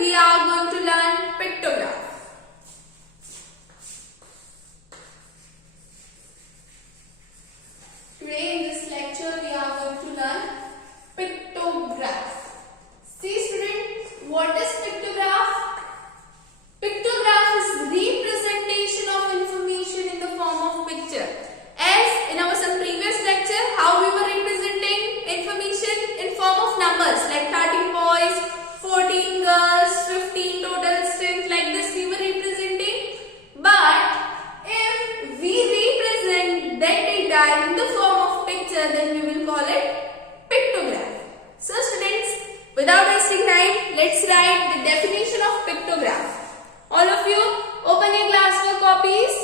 we are going to learn pictograph. Today in this lecture we are going to learn pictograph. See students, what is pictograph? Pictograph is representation of information in the form of picture. As in our some previous lecture, how we were representing information in form of numbers like 13 boys, 14 girls, 15 total students, like this we were representing. But if we represent that data in the form of picture, then we will call it pictograph. So students, without wasting time, let's write the definition of pictograph. All of you, open your classwork copies.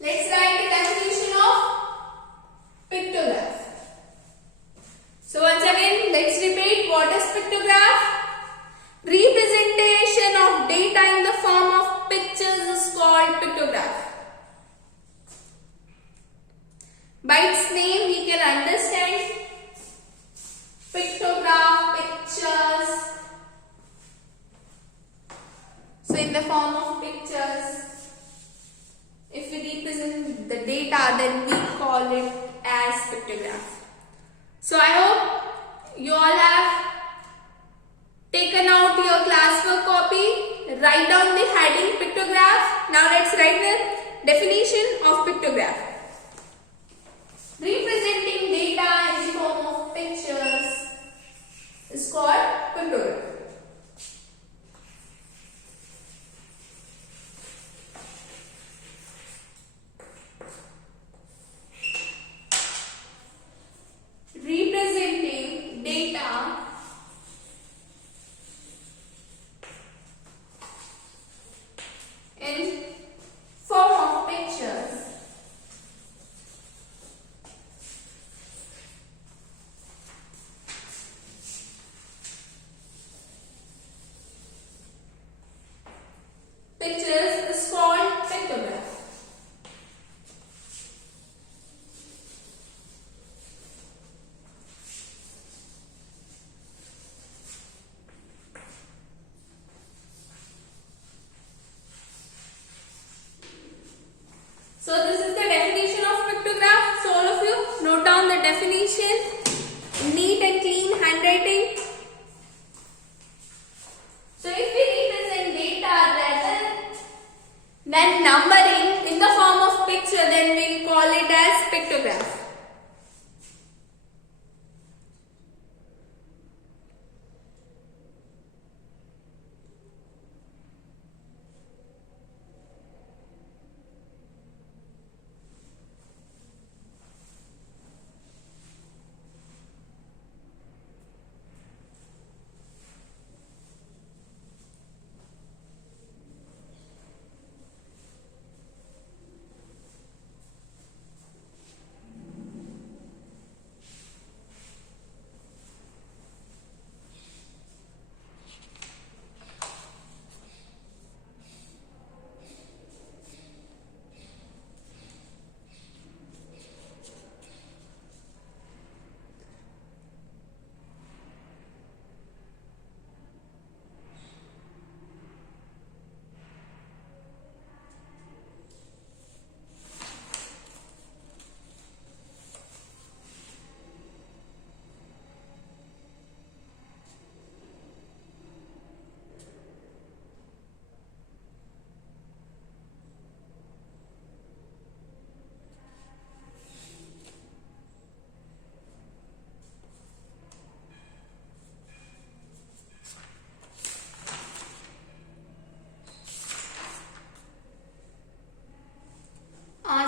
Let's write the definition of pictograph. So once again, let's repeat what is pictograph. Representation of data in the form of pictures is called pictograph. By its name, we can understand pictograph, pictures. So in the form of pictures, if we represent the data, then we call it as pictograph. So I hope you all have taken out your classwork copy. Write down the heading pictograph. Now let's write the definition of pictograph. Representing data in the form of pictures is called pictograph. Representing data in form of pictures is called pictograph. So this is the definition of pictograph. So all of you note down the definition. Neat and clean handwriting. So if we represent data rather than numbering in the form of picture, then we will call it as pictograph.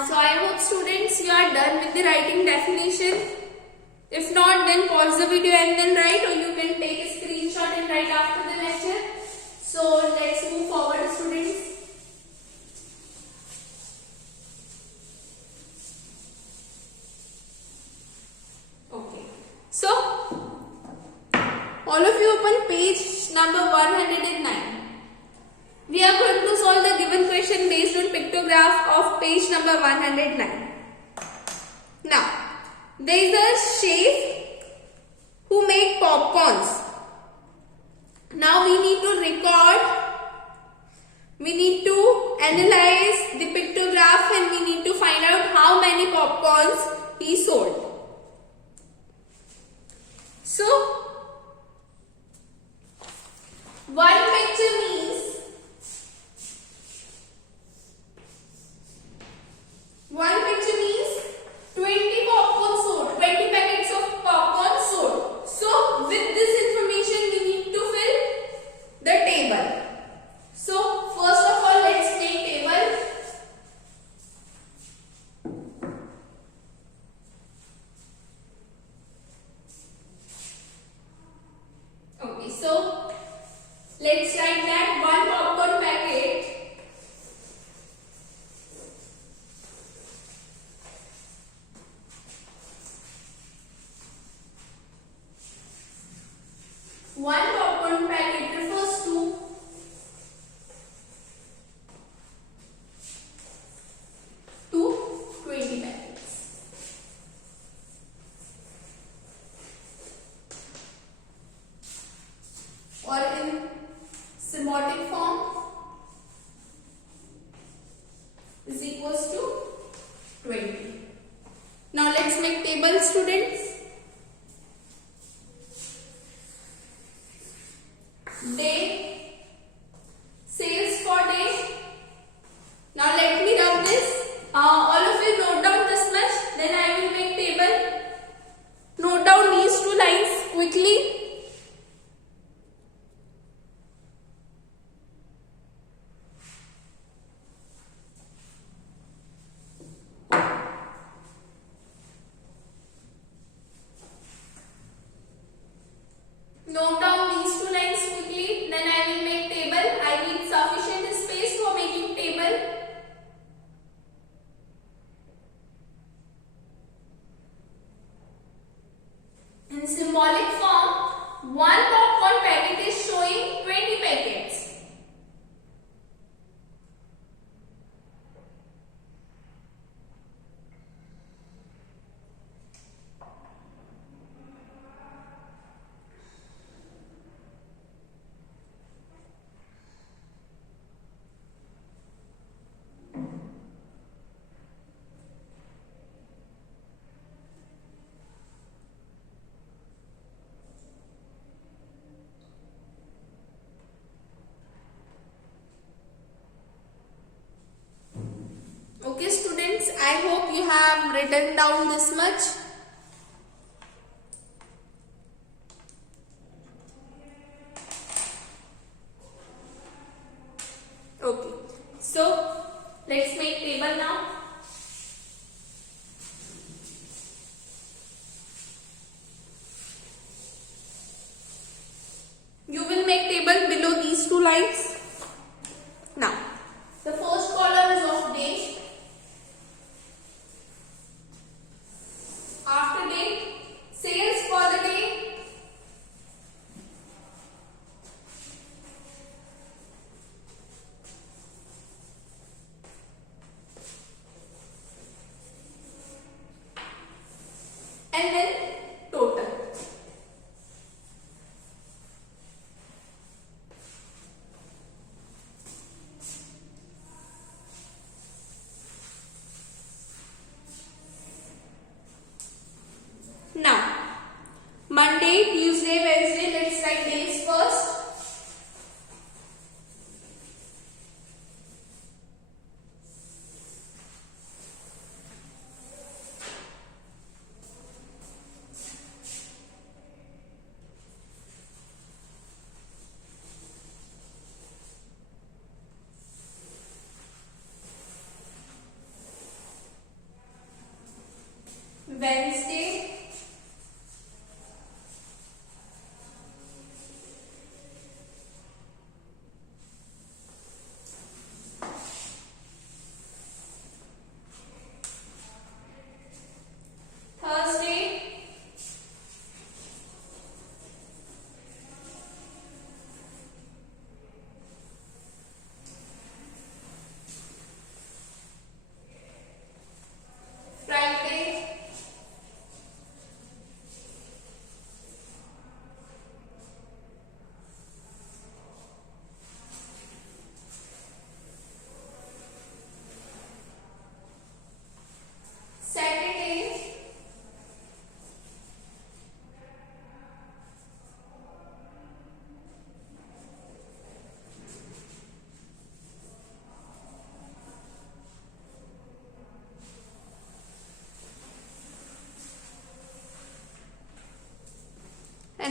So I hope students you are done with the writing definition. If not, then pause the video and then write, or you can take a screenshot and write after the lecture. So let's move forward, students. Okay. So all of you open page number 109. We are going to solve the given question based on pictograph of page number 109. Now, there is a chef who make popcorns. Now we need to record, we need to analyze the pictograph, and we need to find out how many popcorns he sold. So, one picture means 20 popcorn sold, 20 packets of popcorn sold. So, with this information we need to fill the table. So, first of all, let's make table. Okay, so let's write that one popcorn packet refers to 20 packets. Or in symbolic form is equals to 20. Now let's make table, students. Day, sales for day. Now let me rub this. All of you note down this much, then I will make table. Note down these two lines quickly. Note down these two lines quickly, then I will make table. I need sufficient space for making table. In symbolic form, one popcorn packet is showing 20 packets. Okay, students, I hope you have written down this much. Okay, so let's make table now. You will make table below these two lines. Now, the first column is of day. After day, sales for the day. And then total. Now, Monday, Tuesday, Wednesday, let's write days first. Wednesday,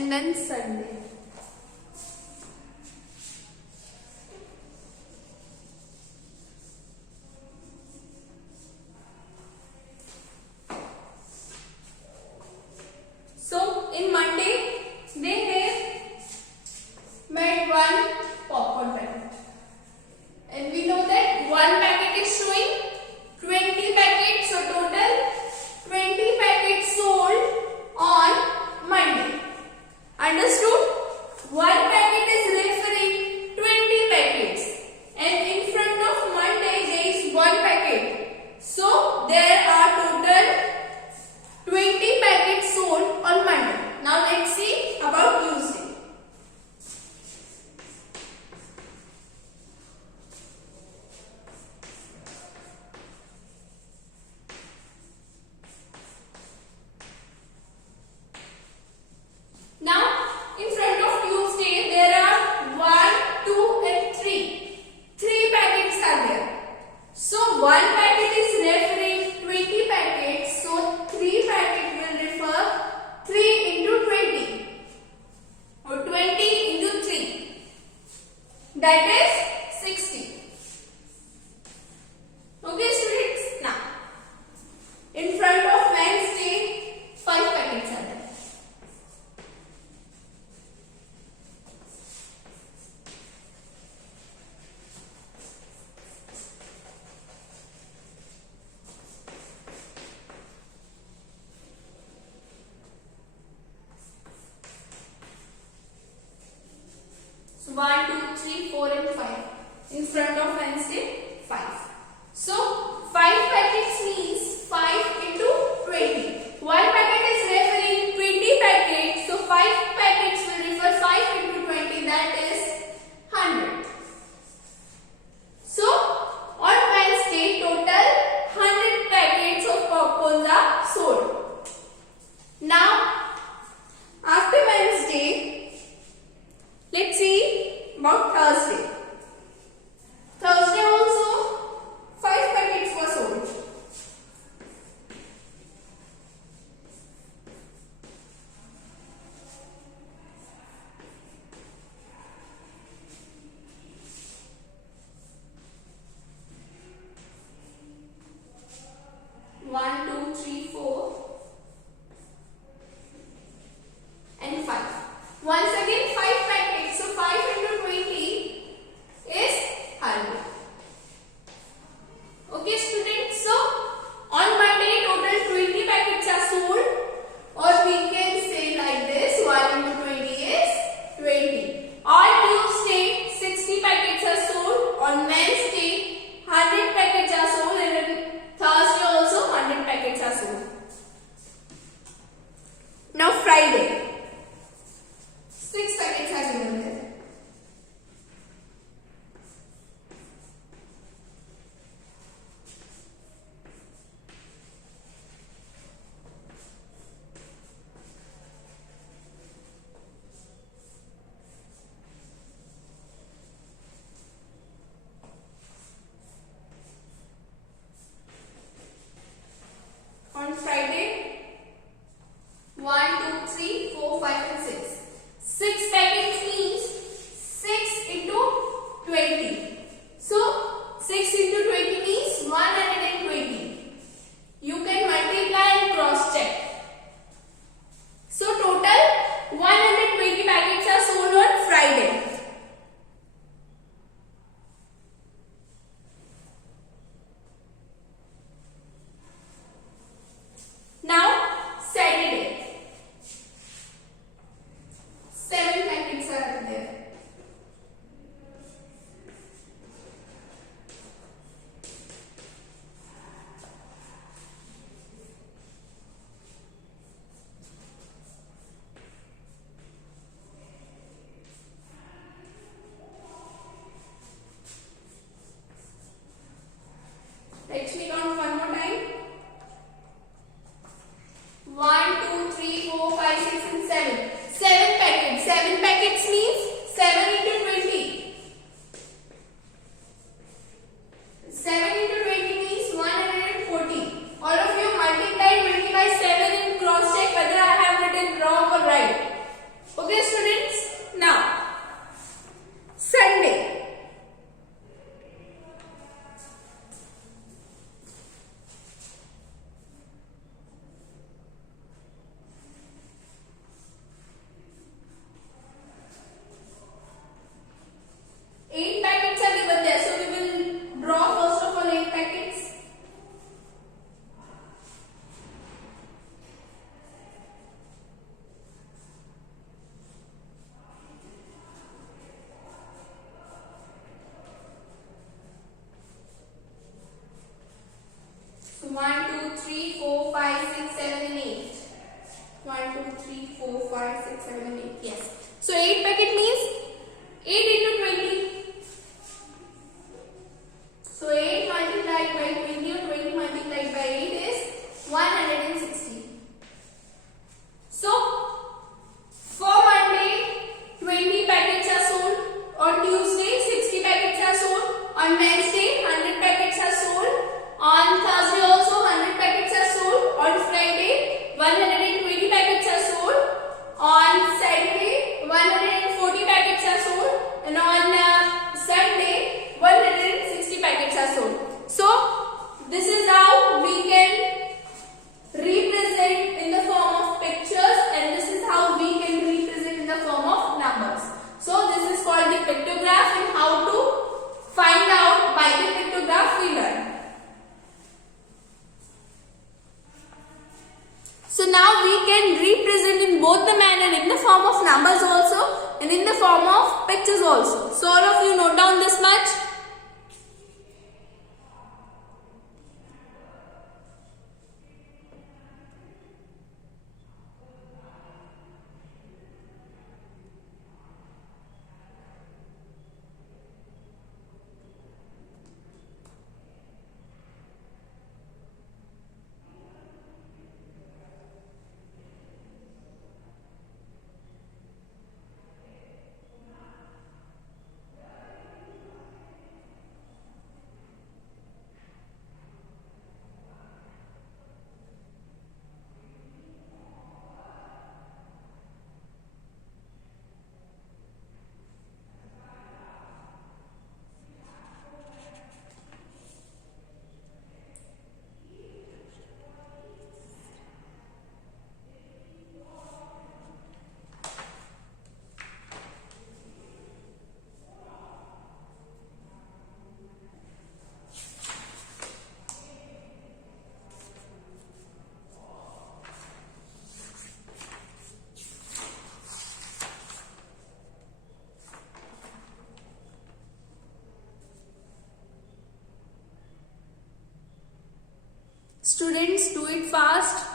and then Sunday. So in Monday they have made one popcorn packet, and we know that one packet is showing 20 packets, so total 20 packets sold on Monday. Understood? One packet is referring 20 packets, and in front of Monday there is one packet, so there are total 20 packets sold on Monday. Now let's see about Tuesday. Now in front of Tuesday there are 1, 2 and 3. 3 packets are there. So one packet is referring 20 packets, so 3 packet will refer 3 into 20 or 20 into 3. That is 60. Okay students, now in front of Wednesday 5 packets are there. So 1, 2, 3, 4 and 5. In front of Wednesday, 5. So 5 packets means 5 into 20. One packet is referring 20 packets. So 5 packets will refer 5 into 20. That is 100. So on Wednesday, total 100 packets of popcorns are sold. Now after Wednesday, let's see about Thursday. Thursday also 5 packets were sold. One, two, three, 4 and 5. Once again 5 packets, so 5 into 20 is 100. Okay students, so on Monday total 20 packets are sold, or we can say like this, 1 into 20 is 20. On Tuesday 60 packets are sold, on Wednesday 100 packets are sold, and on Thursday also 100 packets are sold. Now Friday 6 packets are given there. On Friday 1, 2, 3, 4 So 8 packet means 8 into 20. So 8 multiplied by 20 or 20 multiplied by 8 is 160. So for Monday 20 packets are sold. On Tuesday 60 packets are sold. On Wednesday 100 packets are sold. On Thursday also 100 packets are sold. On Friday 120 packets are sold. On Saturday 140 packets are sold. And on Sunday 160 packets are sold. So this is how we can represent in the form of pictures, and this is how we can represent in the form of numbers. So this is called the pictograph, and how to find out by the pictograph we learn. So now we can represent in both the manner, in the form of numbers also and in the form of pictures also. So all of you note down this much. Students, do it fast.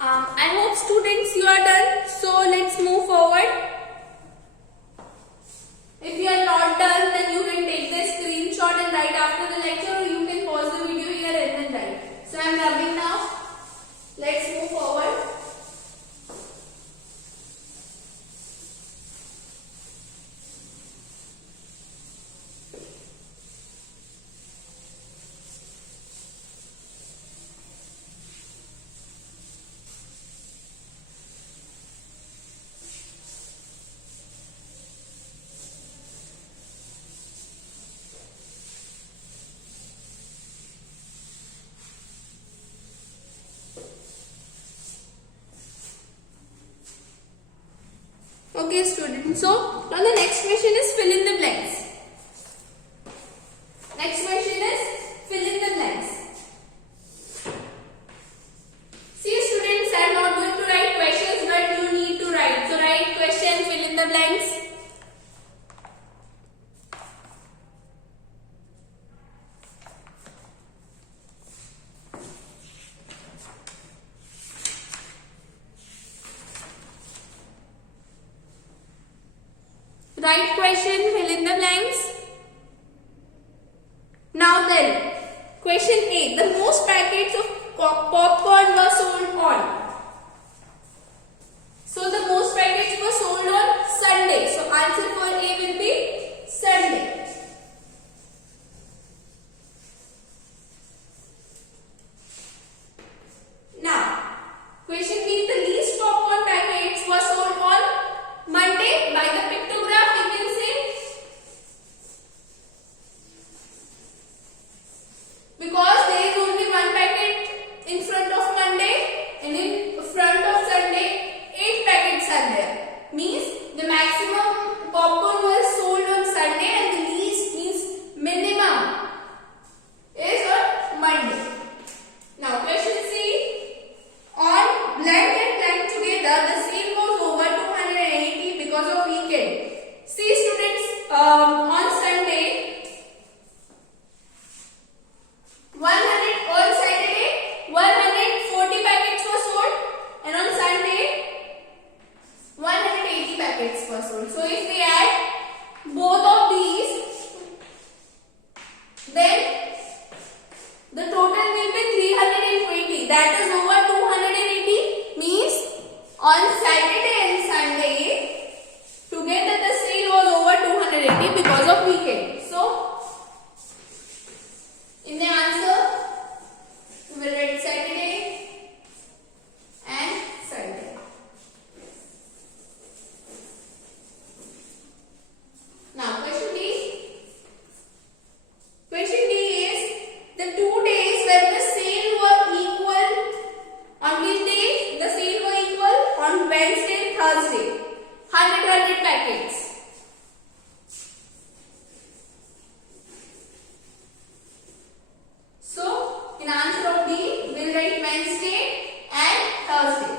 I hope students you are done. So let's move forward. If you are not done, then you can take the screenshot and write after the lecture, or you can pause the video here and then write. So I am rubbing now. Let's move forward. Okay, students. So now the next question is fill in the blanks. Next question is fill in the blanks. See, students, I am not going to write questions, but you need to write. So write question, fill in the blanks. Write question, fill in the blanks. Now then, question A. The most packets of popcorn were sold on. So the most packets were sold on Sunday. So answer for A will be Sunday. Now, question B. The least popcorn packets were sold on Monday. By the pictograph you can say, because there is only one packet in front of On Saturday and Sunday, together the sale was over 280 because of weekend. So, in the answer, we will write Saturday and Sunday. Now, question D. Question D is the 2 days when the sale were equal. On which day the sale were equal? On Wednesday and Thursday. 100 packets. So, in answer of D, we will write Wednesday and Thursday.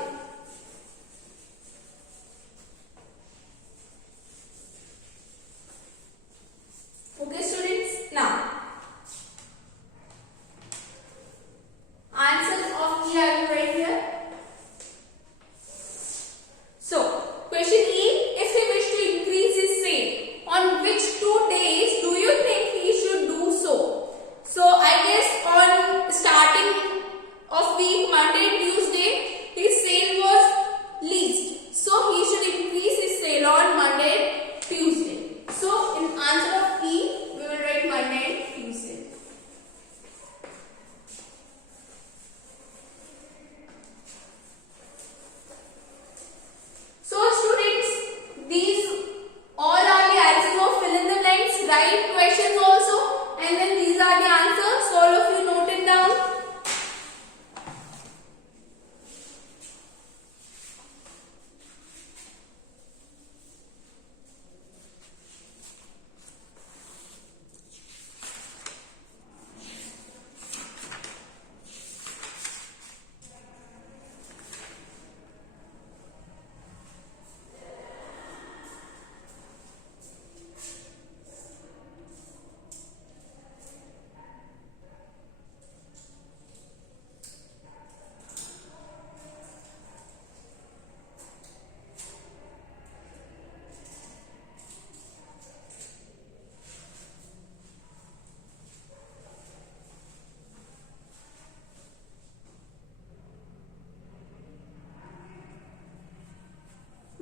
Okay, students. Now, answer of E I will write here. So, question E, if he wish to increase his sale, on which 2 days do you think he should do so? So, I guess on starting of week, Monday, Tuesday, his sale was least. So, he should increase his sale on Monday, Tuesday. So, in answer of E, we will write Monday and Tuesday. So students, these all are the answers of fill in the blanks, write questions also, and then these are the answers. So all of you note it down.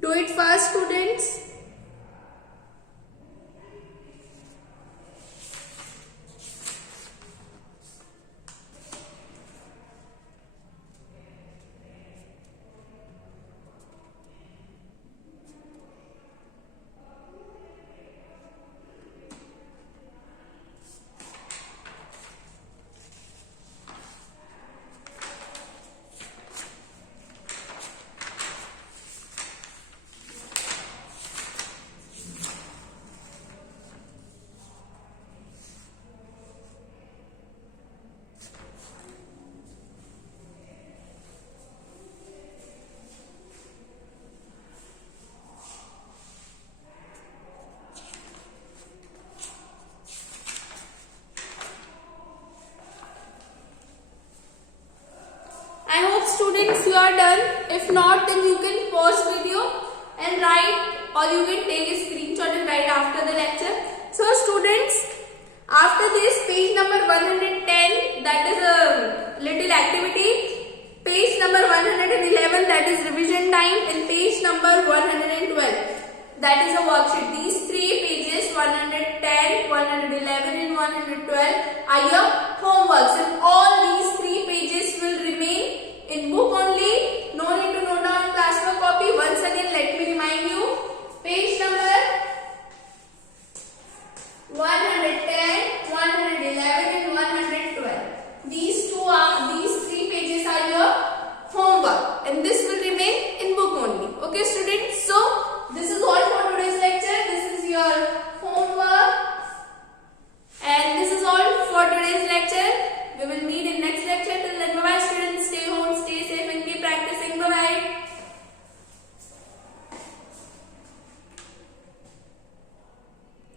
Do it fast, students. Students, you are done. If not, then you can pause video and write, or you can take a screenshot and write after the lecture. So students, after this page number 110, that is a little activity. Page number 111, that is revision time, and page number 112, that is a worksheet. These 3 pages, 110, 111 and 112 are your homeworks, and all these 3 pages will remain in book only. No need to note down in classwork copy. Once again, let me remind you. Page number 110, 111 and 112. These 3 pages are your homework. And this